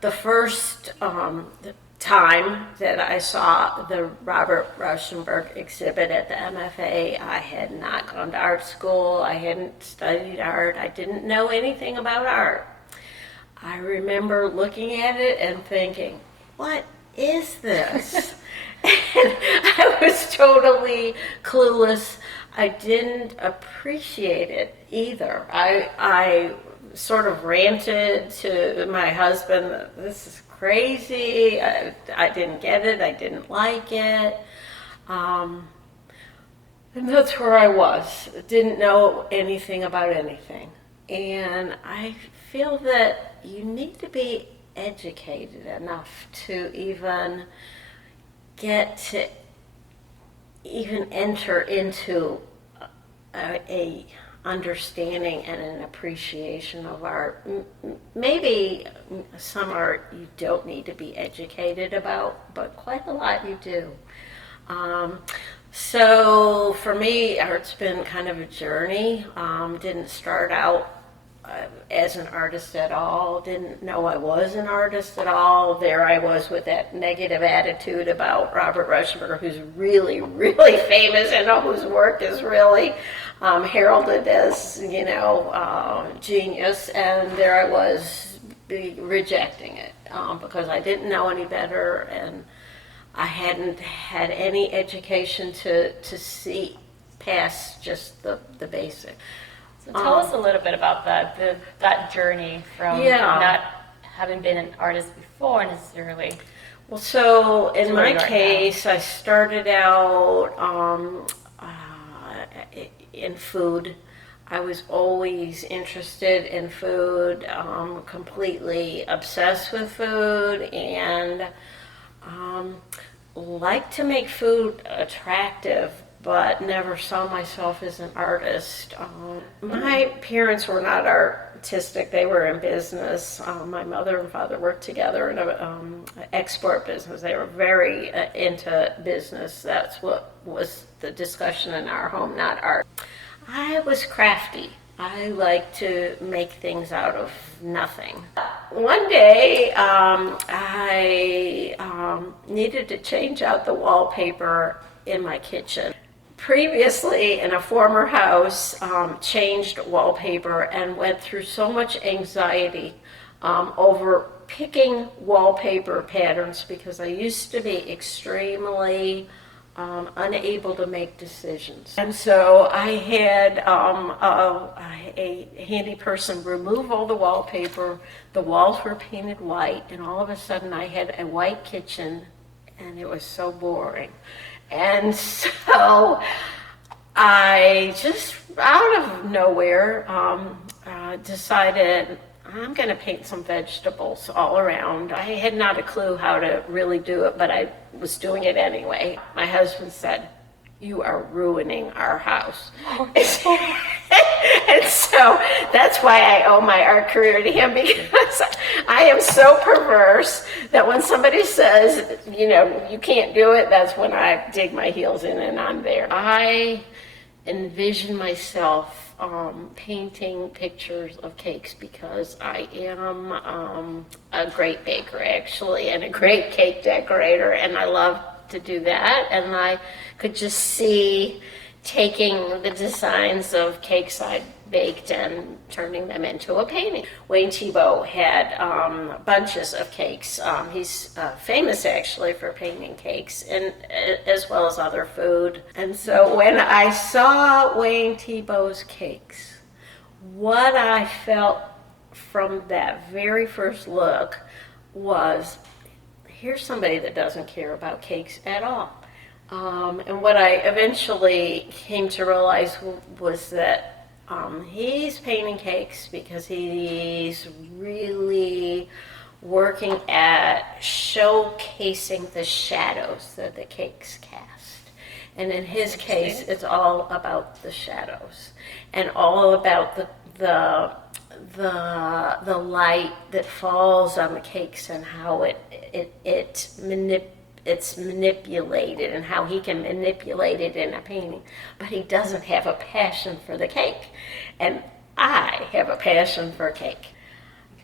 The first time that I saw the Robert Rauschenberg exhibit at the MFA, I had not gone to art school. I hadn't studied art. I didn't know anything about art. I remember looking at it and thinking, what is this? And I was totally clueless. I didn't appreciate it either. I sort of ranted to my husband, this is crazy. I didn't get it. I didn't like it. And that's where I was. Didn't know anything about anything. And I feel that you need to be educated enough to even get to even enter into a understanding and an appreciation of art. Maybe some art you don't need to be educated about, but quite a lot you do. So for me, art's been kind of a journey. Didn't start out as an artist at all. Didn't know I was an artist at all. There I was with that negative attitude about Robert Rauschenberg, who's really, really famous and whose work is really heralded as, genius. And there I was rejecting it because I didn't know any better, and I hadn't had any education to see past just the basic. So tell us a little bit about that journey from not having been an artist before necessarily. Well, so in my case, I started out in food. I was always interested in food, completely obsessed with food, and liked to make food attractive, but never saw myself as an artist. My parents were not artistic, they were in business. My mother and father worked together in an export business. They were very into business. That's what was the discussion in our home, not art. I was crafty. I like to make things out of nothing. One day, I needed to change out the wallpaper in my kitchen. Previously, in a former house, changed wallpaper and went through so much anxiety over picking wallpaper patterns because I used to be extremely unable to make decisions. And so I had a handy person remove all the wallpaper. The walls were painted white, and all of a sudden I had a white kitchen, and it was so boring. And so I just, out of nowhere, decided I'm going to paint some vegetables all around. I had not a clue how to really do it, but I was doing it anyway. My husband said, "You are ruining our house." And so that's why I owe my art career to him, because I am so perverse that when somebody says, you can't do it, that's when I dig my heels in and I'm there. I envision myself painting pictures of cakes because I am a great baker, actually, and a great cake decorator, and I love to do that. And I could just see taking the designs of cakes I'd baked and turning them into a painting. Wayne Thiebaud had bunches of cakes. He's famous actually for painting cakes, and as well as other food. And so when I saw Wayne Thiebaud's cakes, what I felt from that very first look was, here's somebody that doesn't care about cakes at all. And what I eventually came to realize was that he's painting cakes because he's really working at showcasing the shadows that the cakes cast. And in his case, it's all about the shadows and all about the light that falls on the cakes and how it's manipulated and how he can manipulate it in a painting. But he doesn't have a passion for the cake. And I have a passion for cake.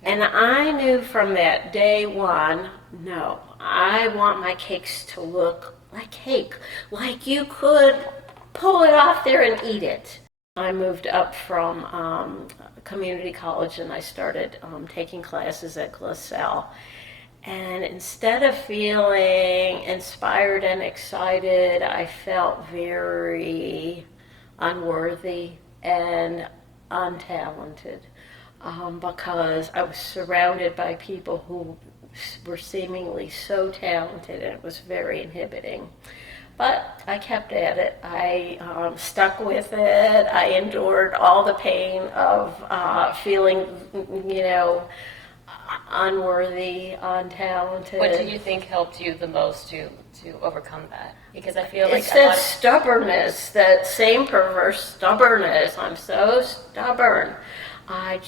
And I knew from that day one, no, I want my cakes to look like cake, like you could pull it off there and eat it. I moved up from community college and I started taking classes at LaSalle. And instead of feeling inspired and excited, I felt very unworthy and untalented because I was surrounded by people who were seemingly so talented, and it was very inhibiting. But I kept at it. I stuck with it. I endured all the pain of feeling, unworthy, untalented. What do you think helped you the most to overcome that? Because I feel like it's that stubbornness, that same perverse stubbornness. I'm so stubborn. I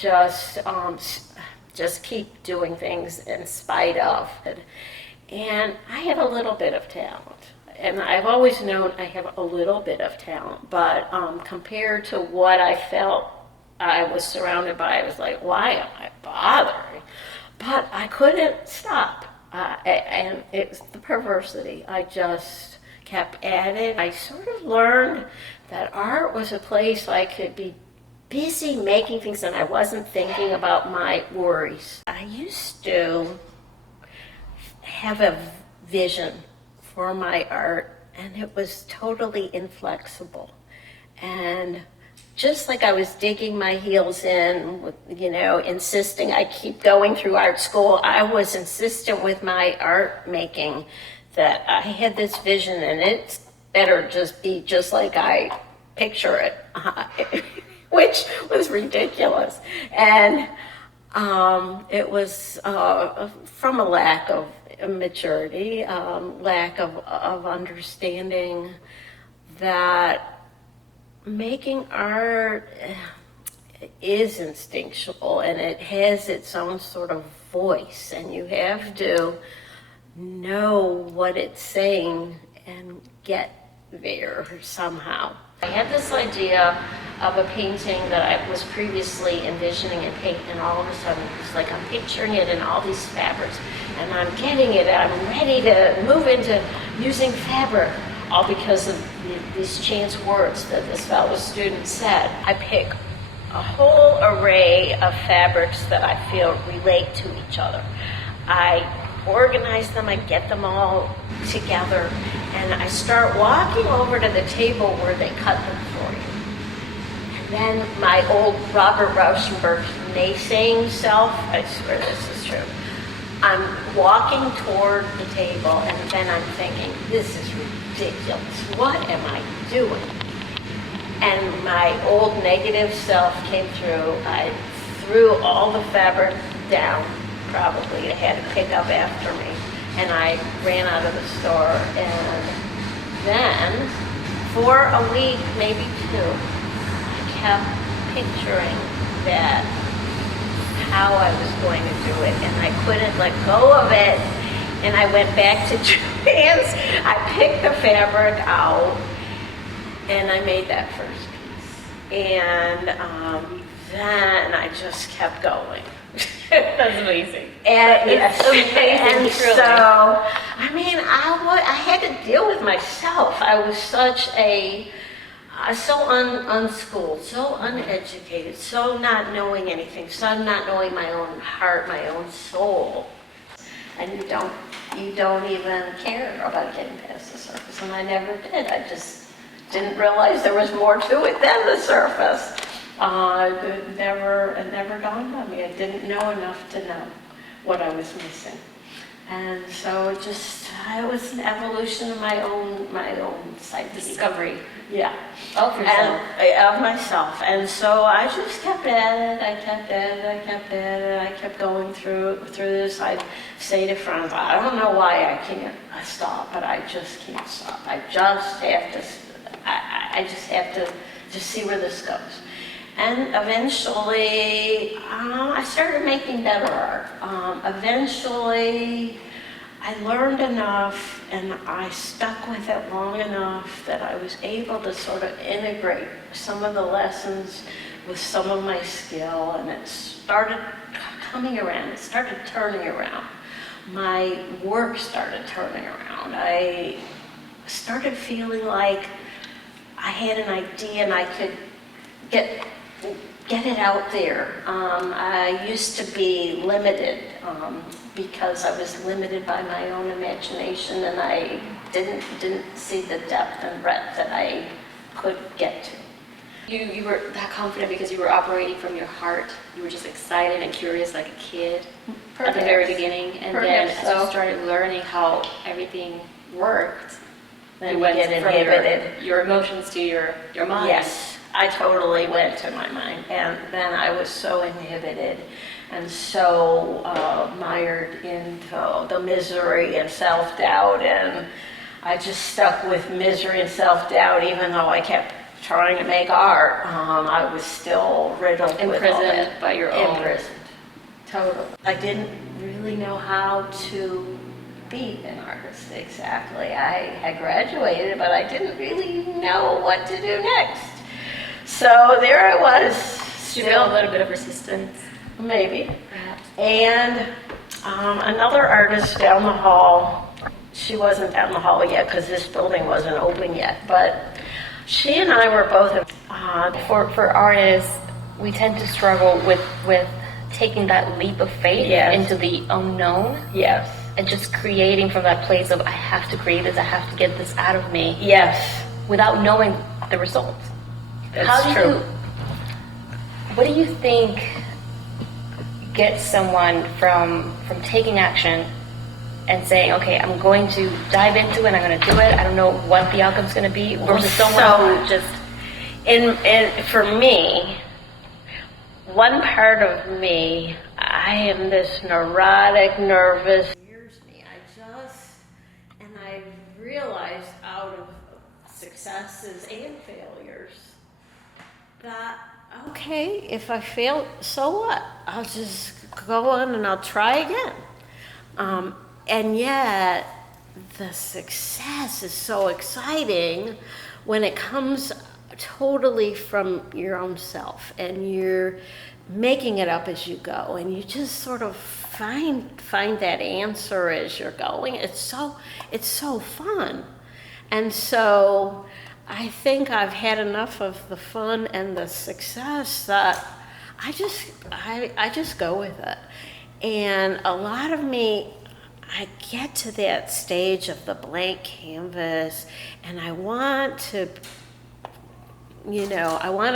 just keep doing things in spite of it. And I have a little bit of talent. And I've always known I have a little bit of talent, but compared to what I felt I was surrounded by, I was like, why am I bothering? But I couldn't stop. And it was the perversity. I just kept at it. I sort of learned that art was a place I could be busy making things and I wasn't thinking about my worries. I used to have a vision for my art, and it was totally inflexible. And just like I was digging my heels in, insisting I keep going through art school, I was insistent with my art making that I had this vision and it better just be just like I picture it, which was ridiculous. And it was from a lack of maturity, lack of understanding that making art is instinctual and it has its own sort of voice, and you have to know what it's saying and get there somehow. I had this idea of a painting that I was previously envisioning in paint, and all of a sudden it's like I'm picturing it in all these fabrics, and I'm getting it, and I'm ready to move into using fabric, all because of these chance words that this fellow student said. I pick a whole array of fabrics that I feel relate to each other. I organize them, I get them all together, and I start walking over to the table where they cut them for you. And then my old Robert Rauschenberg naysaying self, I swear this is true, I'm walking toward the table and then I'm thinking, this is ridiculous, what am I doing? And my old negative self came through. I threw all the fabric down, probably it had to pick up after me, and I ran out of the store. And then for a week, maybe two, I kept picturing that, how I was going to do it, and I couldn't let go of it. And I went back to trance. I picked the fabric out and I made that first piece. And then I just kept going. That's amazing. And it's amazing, and truly. so, I mean, I had to deal with myself. I was such a, so unschooled, so uneducated, so not knowing anything, so not knowing my own heart, my own soul. And you don't even care about getting past the surface. And I never did. I just didn't realize there was more to it than the surface. It never dawned on me. I didn't know enough to know what I was missing. And so it was an evolution of my own psyche. Discovery. Yeah. Of yourself. Of myself. And so I just kept at it. I kept going through this. I'd say to friends, I don't know why I can't stop, but I just can't stop. I just have to just see where this goes. And eventually, I started making better art. Eventually, I learned enough and I stuck with it long enough that I was able to sort of integrate some of the lessons with some of my skill, and it started coming around. It started turning around. My work started turning around. I started feeling like I had an idea and I could get it out there. I used to be limited because I was limited by my own imagination, and I didn't see the depth and breadth that I could get to. You were that confident because you were operating from your heart. You were just excited and curious like a kid at the very beginning. And then as you started learning how everything worked, Then you went get from inhibited. your emotions to your mind. Yes, I totally went to my mind, and then I was so inhibited and so mired into the misery and self-doubt, and I just stuck with misery and self-doubt even though I kept trying to make art. I was still riddled with all Imprisoned that. by your own. Imprisoned, totally. I didn't really know how to be an artist exactly. I had graduated, but I didn't really know what to do next. So there I was, Did you feel a little bit of resistance? maybe. Perhaps. And another artist down the hall, she wasn't down the hall yet because this building wasn't open yet, but she and I were both, For artists, we tend to struggle with taking that leap of faith Yes. into the unknown yes, and just creating from that place of I have to create this, I have to get this out of me yes, without knowing the results. that's true. What do you think gets someone from taking action and saying, okay, I'm going to dive into it, I'm going to do it, I don't know what the outcome's going to be, versus someone who just... And for me, one part of me, I am this neurotic, nervous. Scares me. And I realized out of successes and failures that, okay, if I fail, so what? I'll just go on and I'll try again. And yet, the success is so exciting when it comes totally from your own self and you're making it up as you go and you just sort of find that answer as you're going. It's so fun. And so I think I've had enough of the fun and the success that I just go with it. And a lot of me, I get to that stage of the blank canvas and I want to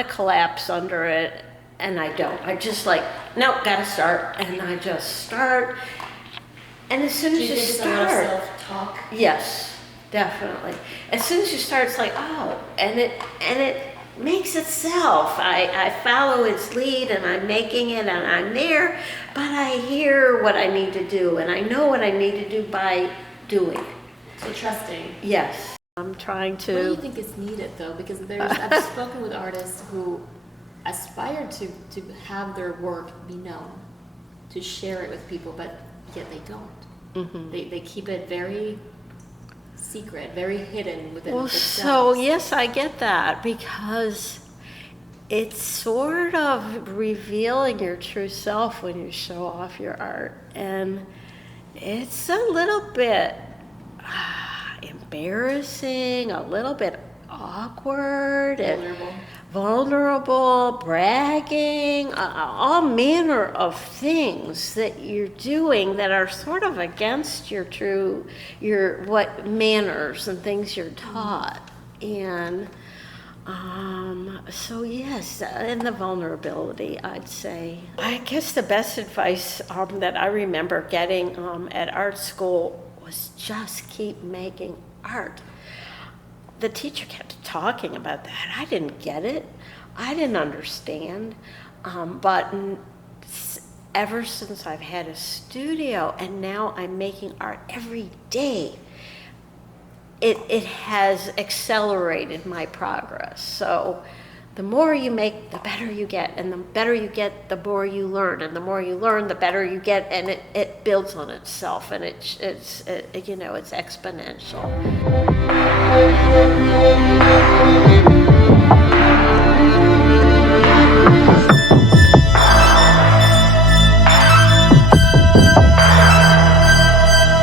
collapse under it, and I don't. I just nope, gotta start, and I just start. And as soon as you start, self-talk? yes, definitely. As soon as you start, it's like, oh, and it makes itself. I follow its lead, and I'm making it, and I'm there, but I hear what I need to do, and I know what I need to do by doing. So trusting. Yes. I'm trying to... What do you think is needed, though? Because I've spoken with artists who aspire to have their work be known, to share it with people, but yet they don't. Mm-hmm. They keep it very secret, very hidden within themselves. So yes, I get that, because it's sort of revealing your true self when you show off your art, and it's a little bit embarrassing, a little bit awkward, vulnerable, bragging, all manner of things that you're doing that are sort of against your what manners and things you're taught. And so yes, and the vulnerability, I'd say. I guess the best advice that I remember getting at art school was just keep making art. The teacher kept talking about that. I didn't get it. I didn't understand. But ever since I've had a studio and now I'm making art every day, it has accelerated my progress. So the more you make, the better you get, and the better you get, the more you learn, and the more you learn, the better you get, and it builds on itself, and it's exponential.